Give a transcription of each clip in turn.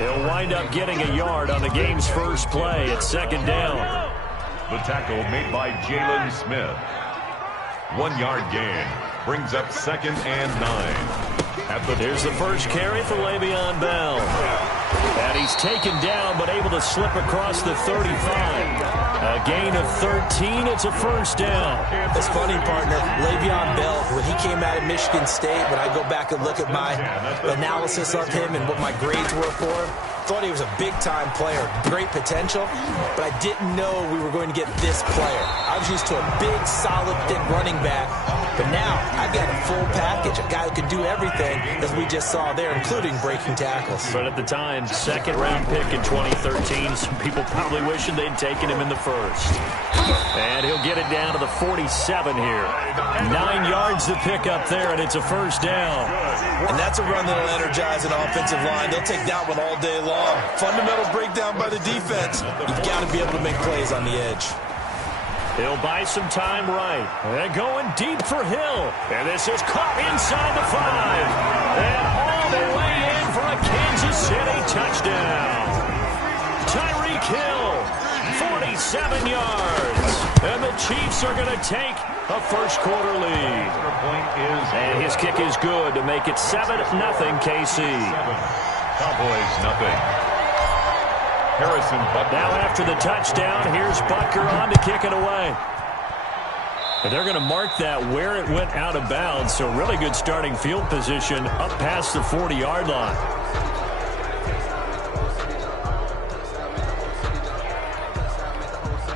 He'll wind up getting a yard on the game's first play at second down. The tackle made by Jalen Smith. 1 yard gain. Brings up 2nd and 9. Here's the first carry for Le'Veon Bell. And he's taken down but able to slip across the 35. A gain of 13. It's a first down. It's funny, partner. Le'Veon Bell, when he came out of Michigan State, when I go back and look at my analysis of him and what my grades were for him, thought he was a big-time player, great potential, but I didn't know we were going to get this player. I was used to a big, solid, thick running back, but now I've got a full package, a guy who can do everything, as we just saw there, including breaking tackles. But at the time, second-round pick in 2013, some people probably wishing they'd taken him in the first. And he'll get it down to the 47 here. 9 yards to pick up there, and it's a first down. And that's a run that'll energize an offensive line. They'll take that one all day long. Fundamental breakdown by the defense. You've got to be able to make plays on the edge. He'll buy some time right. And going deep for Hill. And this is caught inside the 5. And all the way in for a Kansas City touchdown. Tyreek Hill, 47 yards. And the Chiefs are going to take a first-quarter lead. And his kick is good to make it 7-0 KC. Cowboys, nothing. Harrison Butker. Now after the touchdown, here's Butker on to kick it away. And they're going to mark that where it went out of bounds, so really good starting field position up past the 40-yard line.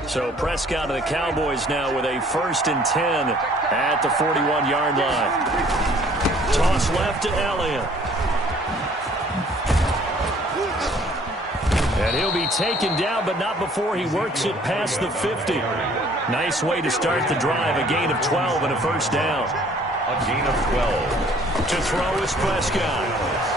So Prescott of the Cowboys now with a 1st and 10 at the 41-yard line. Toss left to Elliott. And he'll be taken down, but not before he works it past the 50. Nice way to start the drive. A gain of 12 and a first down. A gain of 12. To throw is Prescott.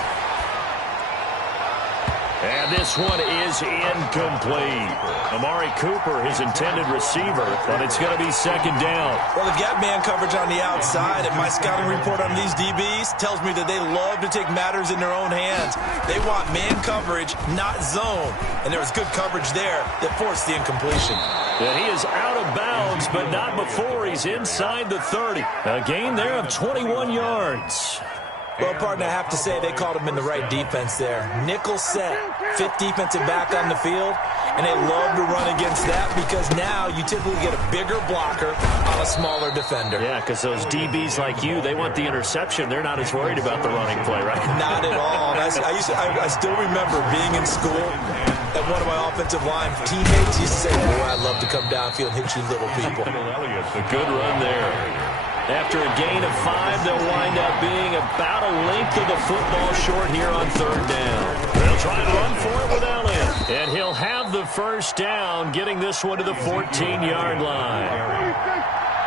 And this one is incomplete. Amari Cooper, his intended receiver, but it's going to be second down. Well, they've got man coverage on the outside, and my scouting report on these DBs tells me that they love to take matters in their own hands. They want man coverage, not zone. And there was good coverage there that forced the incompletion. And he is out of bounds, but not before he's inside the 30. A gain there of 21 yards. Well, partner, I have to say they called him in the right defense there. Nickel set, 5th defensive back on the field, and they love to run against that because now you typically get a bigger blocker on a smaller defender. Yeah, because those DBs like you, they want the interception. They're not as worried about the running play, right? Not at all. I still remember being in school, and one of my offensive line teammates used to say, boy, I'd love to come downfield and hit you little people. A good run there. After a gain of 5, they'll wind up being about a length of the football short here on 3rd down. They'll try and run for it with Elliott. And he'll have the first down, getting this one to the 14-yard line.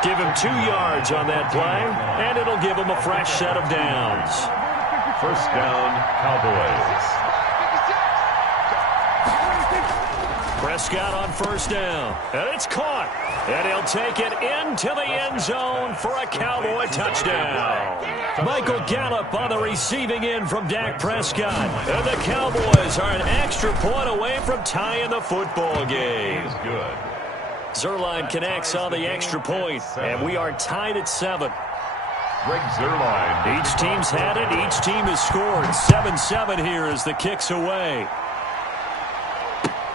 Give him 2 yards on that play, and it'll give him a fresh set of downs. First down, Cowboys. Prescott on first down, and it's caught. And he'll take it into the end zone for a Cowboy touchdown. Michael Gallup on the receiving end from Dak Prescott. And the Cowboys are an extra point away from tying the football game. Good. Zerline connects on the extra point, and we are tied at 7. Greg Zerline. Each team's had it. Each team has scored. 7-7 here as the kick's away.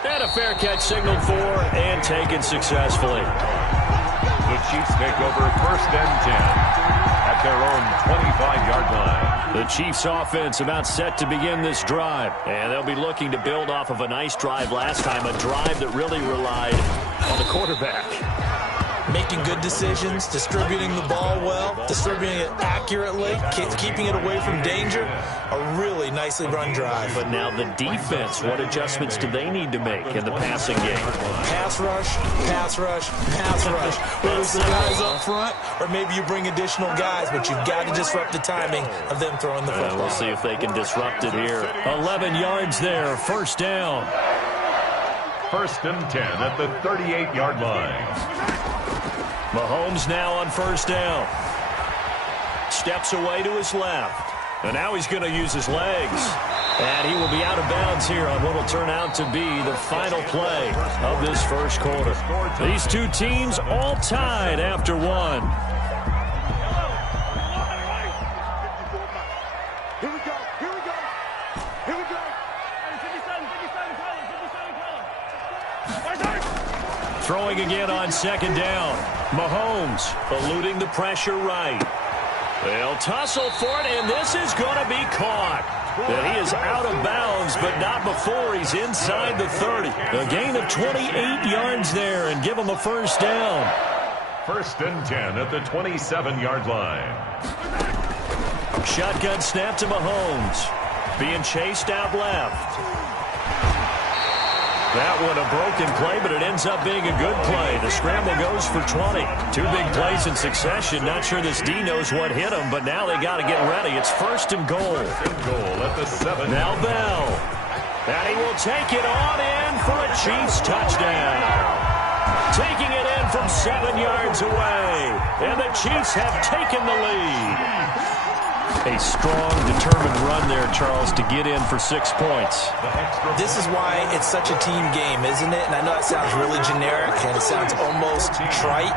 And a fair catch signaled for and taken successfully. The Chiefs take over 1st and 10 at their own 25-yard line. The Chiefs offense about set to begin this drive. And they'll be looking to build off of a nice drive last time, a drive that really relied on the quarterback. Making good decisions, distributing the ball well, distributing it accurately, keeping it away from danger. A really nicely run drive. But now the defense, what adjustments do they need to make in the passing game? Pass rush, pass rush, pass rush. Whether it's the guys up front or maybe you bring additional guys, but you've got to disrupt the timing of them throwing the football. We'll see if they can disrupt it here. 11 yards there, first down. 1st and 10 at the 38-yard line. Mahomes now on first down. Steps away to his left. And now he's going to use his legs. And he will be out of bounds here on what will turn out to be the final play of this first quarter. These two teams all tied after one. Here we go. Here we go. Here we go. Throwing again on second down. Mahomes eluding the pressure right. They'll tussle for it, and this is going to be caught. And he is out of bounds, but not before he's inside the 30. A gain of 28 yards there, and give him a first down. 1st and 10 at the 27-yard line. Shotgun snap to Mahomes. Being chased out left. That one a broken play, but it ends up being a good play. The scramble goes for 20. Two big plays in succession. Not sure this D knows what hit him, but now they got to get ready. It's 1st and goal. Goal at the 7. Now Bell. And he will take it on in for a Chiefs touchdown. Taking it in from 7 yards away. And the Chiefs have taken the lead. A strong, determined run there, Charles, to get in for 6 points. This is why it's such a team game, isn't it? And I know it sounds really generic and it sounds almost trite,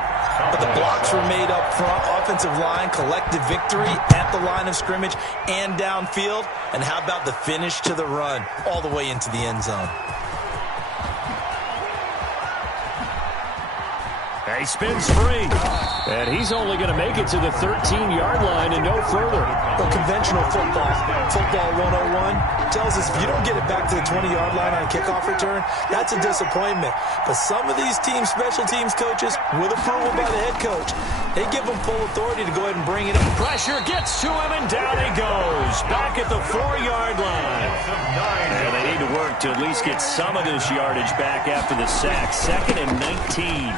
but the blocks were made up front, offensive line, collective victory at the line of scrimmage and downfield. And how about the finish to the run all the way into the end zone? He spins free, and he's only going to make it to the 13-yard line and no further. Well, conventional football 101, tells us if you don't get it back to the 20-yard line on a kickoff return, that's a disappointment. But some of these special teams coaches, with approval by the head coach, they give them full authority to go ahead and bring it up. Pressure gets to him, and down he goes. Back at the 4-yard line. And they need to work to at least get some of this yardage back after the sack. 2nd and 19.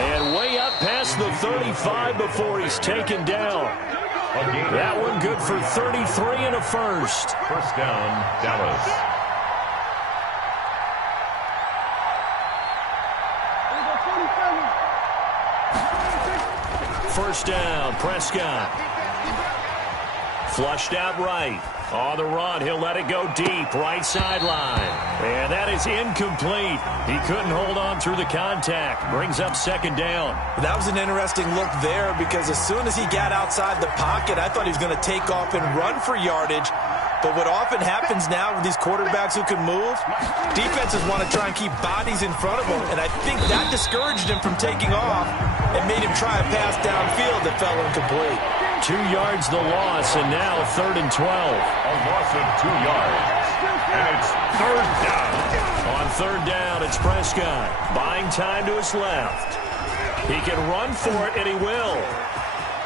And way up past the 35 before he's taken down. That one good for 33 and a first. First down, Dallas. First down, Prescott. Flushed out right. On the run, he'll let it go deep, right sideline. And that is incomplete. He couldn't hold on through the contact. Brings up 2nd down. That was an interesting look there because as soon as he got outside the pocket, I thought he was going to take off and run for yardage. But what often happens now with these quarterbacks who can move, defenses want to try and keep bodies in front of them. And I think that discouraged him from taking off and made him try a pass downfield that fell incomplete. 2 yards the loss, and now 3rd and 12. A loss of 2 yards. And it's 3rd down. On 3rd down, it's Prescott. Buying time to his left. He can run for it, and he will.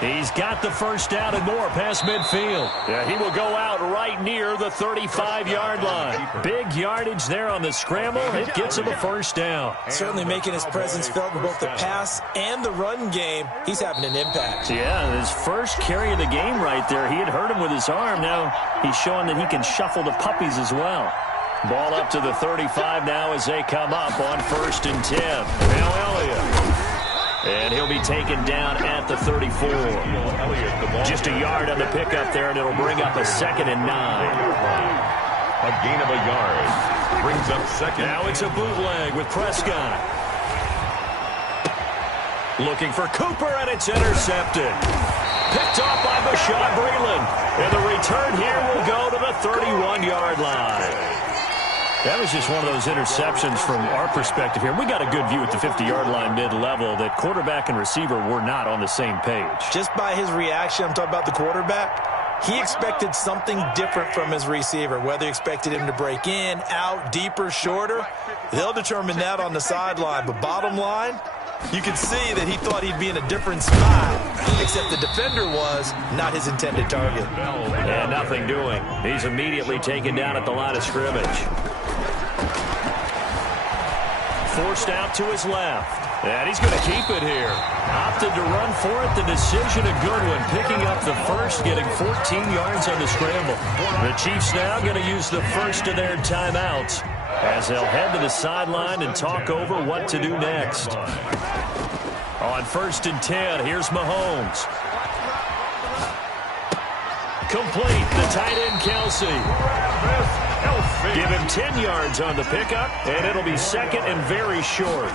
He's got the first down and more past midfield. Yeah, he will go out right near the 35-yard line. Big yardage there on the scramble. It gets him a first down. Certainly making his presence felt in both the pass and the run game. He's having an impact. Yeah, his first carry of the game right there. He had hurt him with his arm. Now he's showing that he can shuffle the puppies as well. Ball up to the 35 now as they come up on 1st and 10. Now Elliott. And he'll be taken down at the 34. Just a yard on the pickup there, and it'll bring up a 2nd and 9. A gain of a yard. Brings up 2nd. Now it's a bootleg with Prescott. Looking for Cooper, and it's intercepted. Picked off by Bashaud Breeland. And the return here will go to the 31-yard line. That was just one of those interceptions from our perspective here. We got a good view at the 50-yard line mid-level that quarterback and receiver were not on the same page. Just by his reaction, I'm talking about the quarterback, he expected something different from his receiver. Whether he expected him to break in, out, deeper, shorter, they'll determine that on the sideline. But bottom line, you can see that he thought he'd be in a different spot, except the defender was not his intended target. And nothing doing. He's immediately taken down at the line of scrimmage. Forced out to his left. And he's going to keep it here. Opted to run for it. The decision a good one. Picking up the first, getting 14 yards on the scramble. The Chiefs now going to use the first of their timeouts as they'll head to the sideline and talk over what to do next. On 1st and 10, here's Mahomes. complete. The tight end, Kelsey. Give him 10 yards on the pickup, and it'll be second and very short.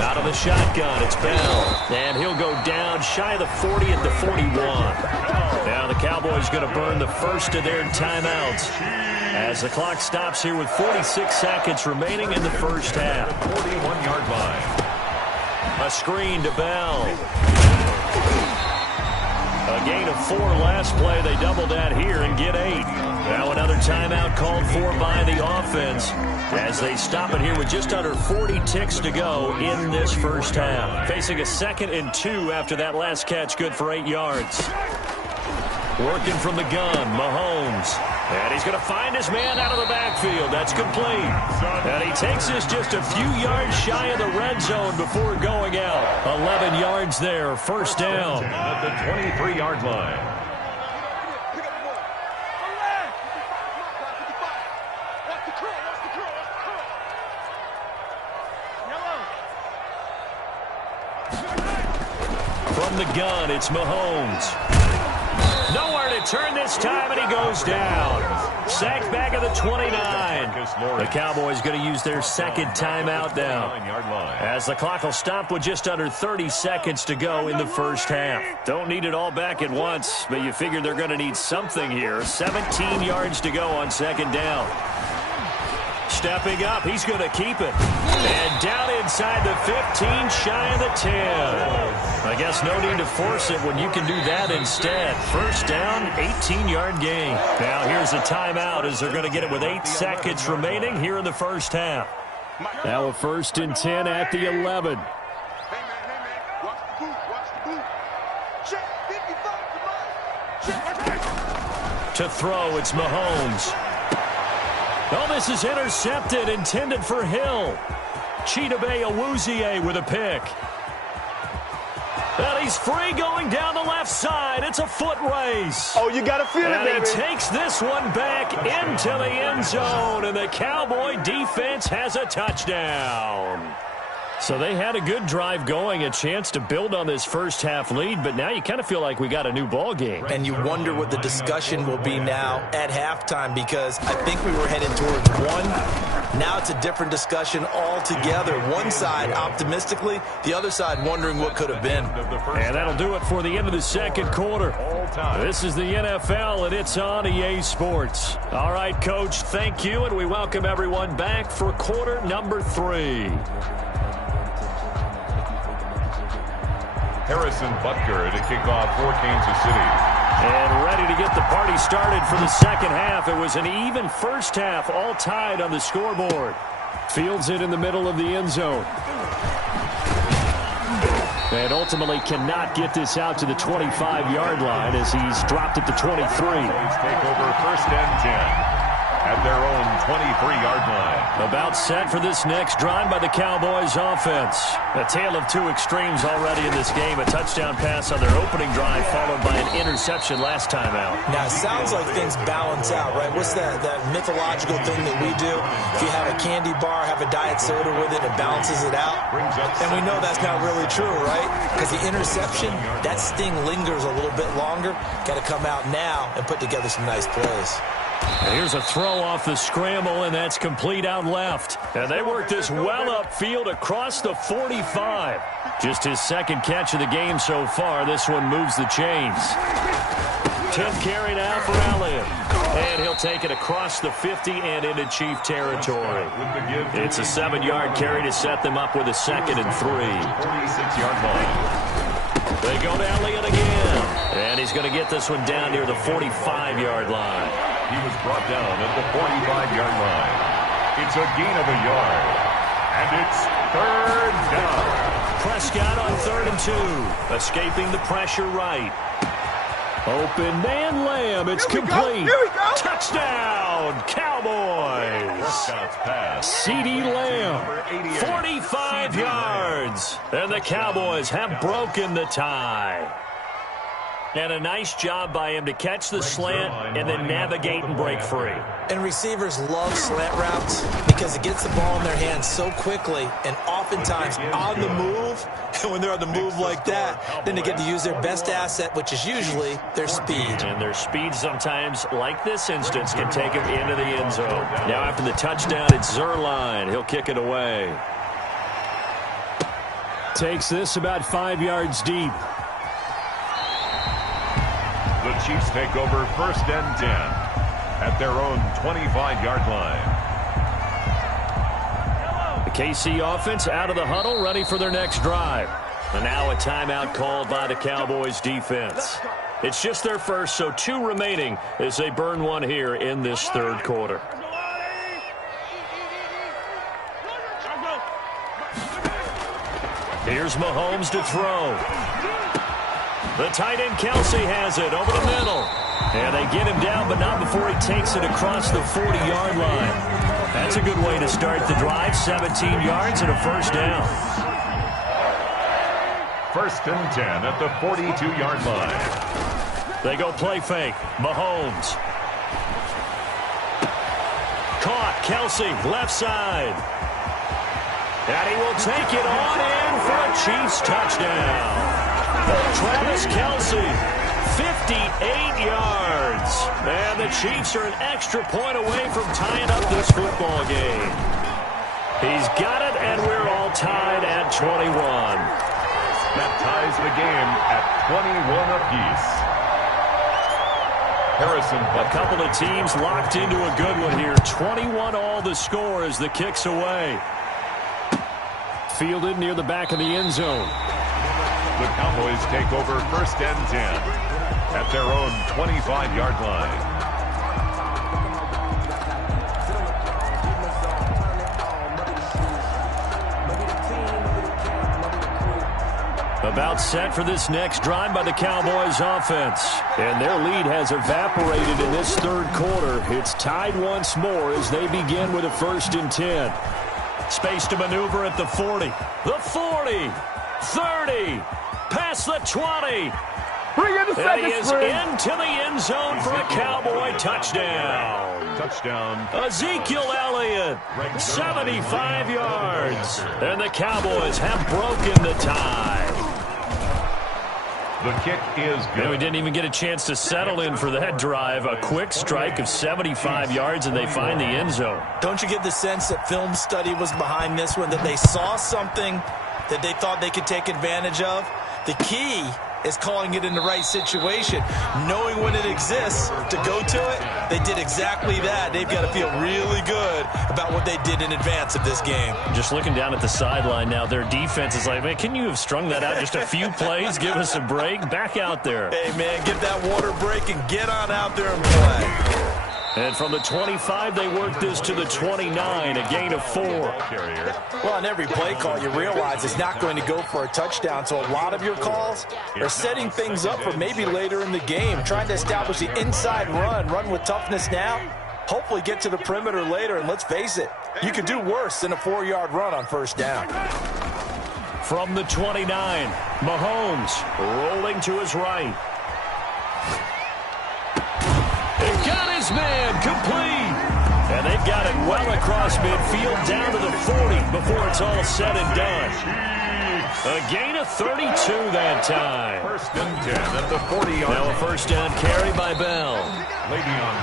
Out of the shotgun, it's Bell. And he'll go down shy of the 40 at the 41. Now the Cowboys going to burn the first of their timeouts as the clock stops here with 46 seconds remaining in the first half. 41-yard line. A screen to Bell. A gain of 4 last play. They double that here and get 8. Now another timeout called for by the offense as they stop it here with just under 40 ticks to go in this first half. Facing a 2nd and 2 after that last catch, good for 8 yards. Working from the gun, Mahomes. And he's going to find his man out of the backfield. That's complete. And he takes this just a few yards shy of the red zone before going out. 11 yards there, first down. At the 23-yard line. From the gun, it's Mahomes. Nowhere to turn this time, and he goes down. Sacked back at the 29. The Cowboys going to use their second timeout now, as the clock will stop with just under 30 seconds to go in the first half. Don't need it all back at once, but you figure they're going to need something here. 17 yards to go on second down. Stepping up, he's going to keep it. And down inside the 15, shy of the 10. I guess no need to force it when you can do that instead. First down, 18-yard gain. Now here's a timeout as they're going to get it with 8 seconds remaining here in the first half. Now a 1st and 10 at the 11. To throw, it's Mahomes. Oh, this is intercepted, intended for Hill. Chidobe Awuzie with a pick. And he's free going down the left side. It's a foot race. Oh, you got to feel it, baby. And he takes this one back into the end zone, and the Cowboy defense has a touchdown. So they had a good drive going, a chance to build on this first half lead, but now you kind of feel like we got a new ball game. And you wonder what the discussion will be now at halftime, because I think we were headed towards one. Now it's a different discussion altogether. One side optimistically, the other side wondering what could have been. And that'll do it for the end of the second quarter. This is the NFL, and it's on EA Sports. All right, Coach, thank you, and we welcome everyone back for quarter number 3. Harrison Butker to kick off for Kansas City. And ready to get the party started for the second half. It was an even first half, all tied on the scoreboard. Fields it in the middle of the end zone. And ultimately cannot get this out to the 25-yard line as he's dropped it to 23. Take over 1st and 10. At their own 23-yard line. About set for this next drive by the Cowboys offense. A tale of two extremes already in this game. A touchdown pass on their opening drive followed by an interception last time out. Now, it sounds like things balance out, right? What's that mythological thing that we do? If you have a candy bar, have a diet soda with it, it balances it out. And we know that's not really true, right? Because the interception, that sting lingers a little bit longer. Got to come out now and put together some nice plays. And here's a throw off the scramble, and that's complete out left. And they work this well upfield across the 45. Just his second catch of the game so far. This one moves the chains. 10th carry now for Elliott. And he'll take it across the 50 and into Chief territory. It's a 7-yard carry to set them up with a 2nd and 3. 46-yard line. They go to Elliott again. And he's going to get this one down near the 45-yard line. He was brought down at the 45-yard line. It's a gain of a yard. And it's 3rd down. Prescott on 3rd and 2. Escaping the pressure right. Open man Lamb. It's complete. Here we go. Touchdown, Cowboys. Prescott's pass. CeeDee Lamb, 45 yards. And the Cowboys have broken the tie. And a nice job by him to catch the slant and then navigate and break free. And receivers love slant routes because it gets the ball in their hands so quickly and oftentimes on the move. And when they're on the move like that, then they get to use their best asset, which is usually their speed. And their speed sometimes, like this instance, can take them into the end zone. Now after the touchdown, it's Zerline. He'll kick it away. Takes this about 5 yards deep. The Chiefs take over 1st and 10 at their own 25-yard line. The KC offense out of the huddle, ready for their next drive. And now a timeout called by the Cowboys defense. It's just their first, so 2 remaining as they burn one here in this 3rd quarter. Here's Mahomes to throw. The tight end Kelsey has it over the middle. And they get him down, but not before he takes it across the 40-yard line. That's a good way to start the drive. 17 yards and a first down. 1st and 10 at the 42-yard line. They go play fake. Mahomes. Caught. Kelsey, left side. And he will take it on in for a Chiefs touchdown. Travis Kelsey, 58 yards. And the Chiefs are an extra point away from tying up this football game. He's got it, and we're all tied at 21. That ties the game at 21 apiece. Harrison. A couple of teams locked into a good one here. 21 all the score as the kick's away. Fielded near the back of the end zone. The Cowboys take over 1st and 10 at their own 25-yard line. About set for this next drive by the Cowboys offense. And their lead has evaporated in this 3rd quarter. It's tied once more as they begin with a 1st and 10. Space to maneuver at the 40. The 40. 30. Past the 20. And he is into the end zone for a Cowboy touchdown. Touchdown. Ezekiel Elliott, 75 yards. And the Cowboys have broken the tie. The kick is good. And we didn't even get a chance to settle in for that drive. A quick strike of 75 yards, and they find the end zone. Don't you get the sense that film study was behind this one, that they saw something that they thought they could take advantage of? The key is calling it in the right situation, knowing when it exists to go to it. They did exactly that. They've got to feel really good about what they did in advance of this game. Just looking down at the sideline now, their defense is like, man, can you have strung that out just a few plays? Give us a break. Back out there. Hey, man, give that water break and get on out there and play. And from the 25, they work this to the 29, a gain of 4. Well, on every play call, you realize it's not going to go for a touchdown, so a lot of your calls are setting things up for maybe later in the game, trying to establish the inside run with toughness now, hopefully get to the perimeter later, and let's face it, you could do worse than a 4-yard run on 1st down. From the 29, Mahomes rolling to his right. Got his man complete. And they've got it well across midfield down to the 40 before it's all said and done. A gain of 32 that time. 1st and 10 at the 40-yard line. Now a 1st down carry by Bell.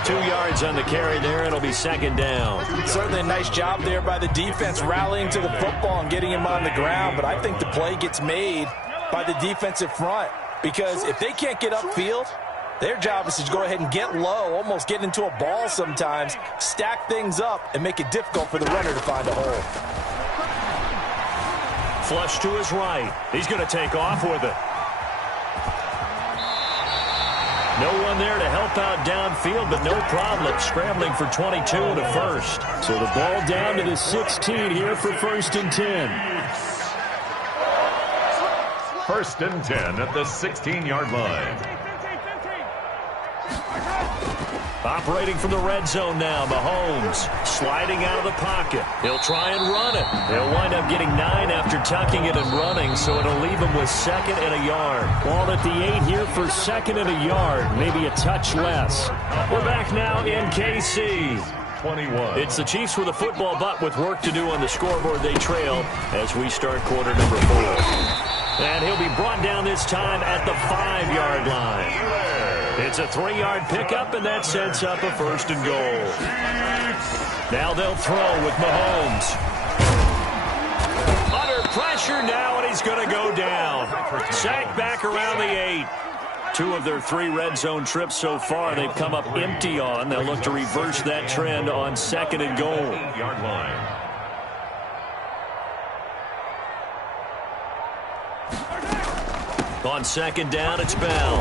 2 yards on the carry there. It'll be 2nd down. Certainly a nice job there by the defense rallying to the football and getting him on the ground. But I think the play gets made by the defensive front, because if they can't get upfield, their job is to go ahead and get low, almost get into a ball sometimes, stack things up, and make it difficult for the runner to find a hole. Flush to his right. He's going to take off with it. No one there to help out downfield, but no problem. Scrambling for 22 and a first. So the ball down to the 16 here for 1st and 10. 1st and 10 at the 16-yard line. Operating from the red zone now, Mahomes sliding out of the pocket. He'll try and run it. He'll wind up getting 9 after tucking it and running, so it'll leave him with 2nd and a yard. Ball at the 8 here for 2nd and a yard, maybe a touch less. We're back now in KC. 21. It's the Chiefs with a football, but with work to do on the scoreboard. They trail as we start quarter number 4. And he'll be brought down this time at the 5-yard line. It's a 3-yard pickup, and that sets up a 1st and goal. Now they'll throw with Mahomes. Under pressure now, and he's going to go down. Sacked back around the 8. 2 of their 3 red zone trips so far they've come up empty on. They'll look to reverse that trend on 2nd and goal. 8-yard line. On 2nd down, it's Bell.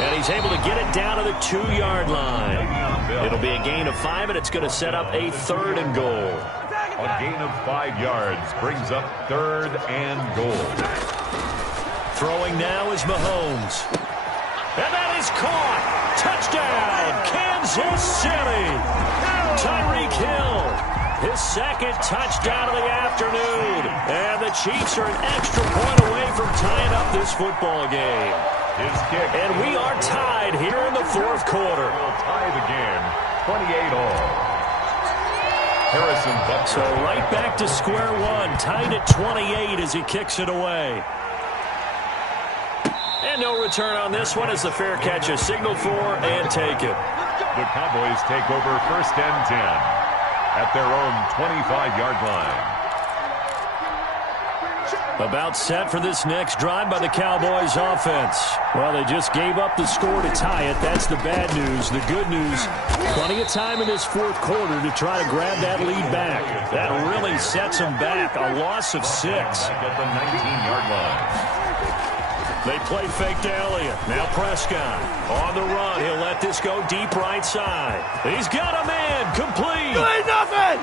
And he's able to get it down to the 2-yard line. It'll be a gain of 5, and it's going to set up a 3rd and goal. A gain of 5 yards brings up 3rd and goal. Throwing now is Mahomes. And that is caught. Touchdown, Kansas City. Tyreek Hill, his 2nd touchdown of the afternoon. And the Chiefs are an extra point away from tying up this football game. His kick. And we are tied here in the 4th quarter. Will tie the game, 28 all. Harrison Butker. So right back to square one, tied at 28 as he kicks it away. And no return on this one as the fair catch is signaled for and taken. The Cowboys take over 1st and 10 at their own 25-yard line. About set for this next drive by the Cowboys offense. Well, they just gave up the score to tie it. That's the bad news. The good news, plenty of time in this 4th quarter to try to grab that lead back. That really sets them back. A loss of 6. At the 19-yard line. They play fake to Elliott. Now Prescott on the run. He'll let this go deep right side. He's got a man. Complete. You ain't nothing!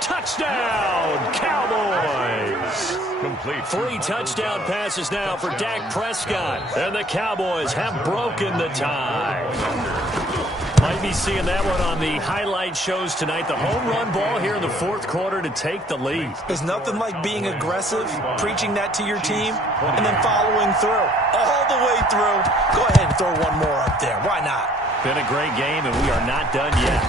Touchdown, Cowboys. Complete. 3 touchdown passes now for Dak Prescott. And the Cowboys have broken the tie. Might be seeing that one on the highlight shows tonight. The home run ball here in the 4th quarter to take the lead. There's nothing like being aggressive, preaching that to your team, and then following through. All the way through. Go ahead and throw one more up there. Why not? Been a great game, and we are not done yet.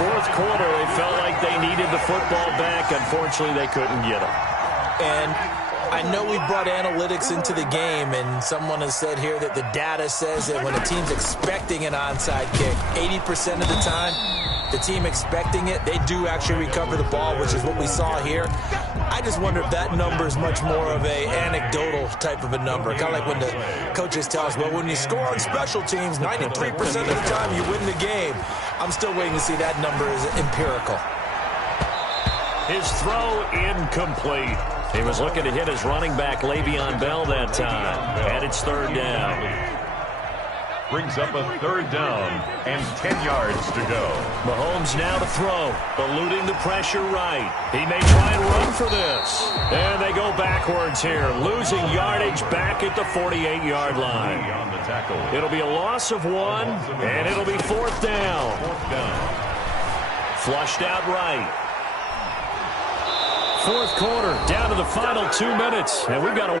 4th quarter, they felt like they needed the football back. Unfortunately, they couldn't get it. And I know we brought analytics into the game, and someone has said here that the data says that when a team's expecting an onside kick, 80% of the time, the team expecting it, they do actually recover the ball, which is what we saw here. I just wonder if that number is much more of a anecdotal type of a number. Kind of like when the coaches tell us, well, when you score on special teams, 93% of the time you win the game. I'm still waiting to see that number is empirical. His throw incomplete. He was looking to hit his running back, Le'Veon Bell, that time. And it's 3rd down. Brings up a 3rd down and 10 yards to go. Mahomes now to throw, eluding the pressure right. He may try and run for this. And they go backwards here, losing yardage back at the 48-yard line. On the tackle. It'll be a loss of 1, and it'll be 4th down. 4th down. Flushed out right. 4th quarter, down to the final 2 minutes, and we've got a